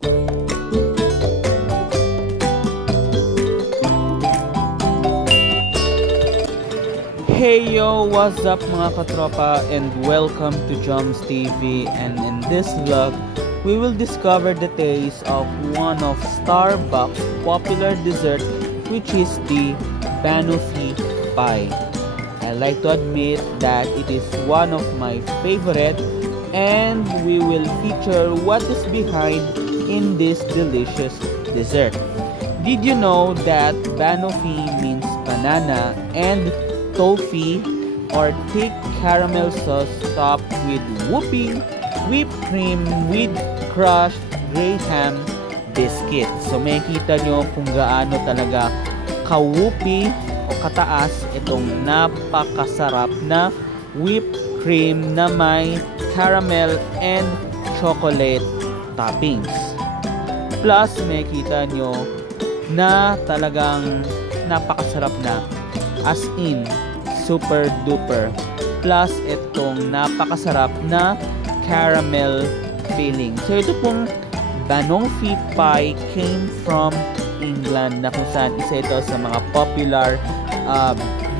Hey yo, what's up mga katropa, and welcome to Joms TV. And in this vlog, we will discover the taste of one of Starbucks' popular dessert, which is the Banoffee pie. I like to admit that it is one of my favorite, and we will feature what is behind in this delicious dessert. Did you know that Banoffee means banana and toffee or thick caramel sauce topped with whipped cream with crushed graham biscuit. So makikita nyo kung gaano talaga kawupi o kataas itong napakasarap na whipped cream na may caramel and chocolate toppings. Plus makikita nyo na talagang napakasarap na, as in super duper. Plus itong napakasarap na caramel filling. So ito pong Banoffee pie came from England, na kung saan isa ito sa mga popular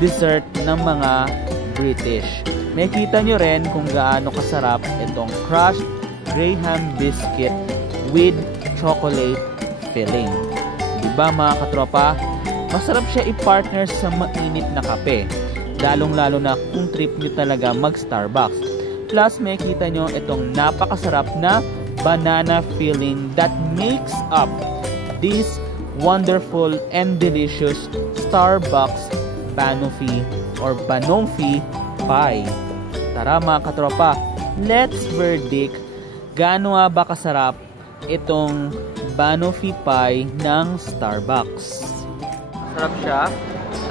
dessert ng mga British. Makikita nyo rin kung gaano kasarap itong crushed graham biscuit with chocolate filling. Diba mga katropa? Masarap siya i-partner sa mainit na kape, lalong-lalo na kung trip nyo talaga mag-Starbucks. Plus, makikita nyo itong napakasarap na banana filling that makes up this wonderful and delicious Starbucks Banoffee or Banoffee pie. Tara mga katropa, let's verdict gaano nga ba kasarap itong Banoffee pie ng Starbucks. Sarap siya.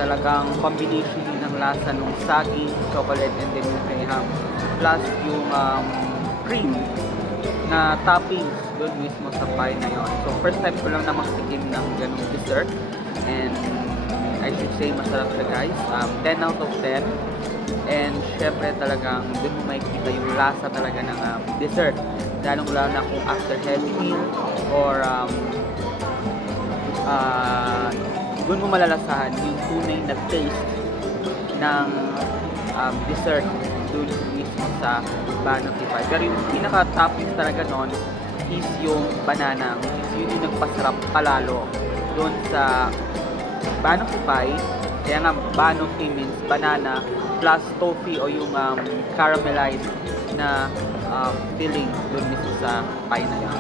Talagang combination din ng lasa ng saging, chocolate, and then yung graham. Plus yung cream na toppings doon mismo sa pie na yon. So first time ko lang na makatikim ng ganung dessert. And I should say masarap siya guys. 10 out of 10. And syempre talagang doon mo makikita yung lasa talaga ng dessert. Lalong-lalo na kung after heavy meal or doon mo malalasahan yung tunay na taste ng dessert doon mismo sa Banoffee pie. Pero yung pinaka-toppings talaga nun is yung banana, which is yun yung nagpasarap palalo doon sa Banoffee pie. Kaya nga Banoffee means banana plus toffee o yung caramelized na filling doon mismo sa pie na yan.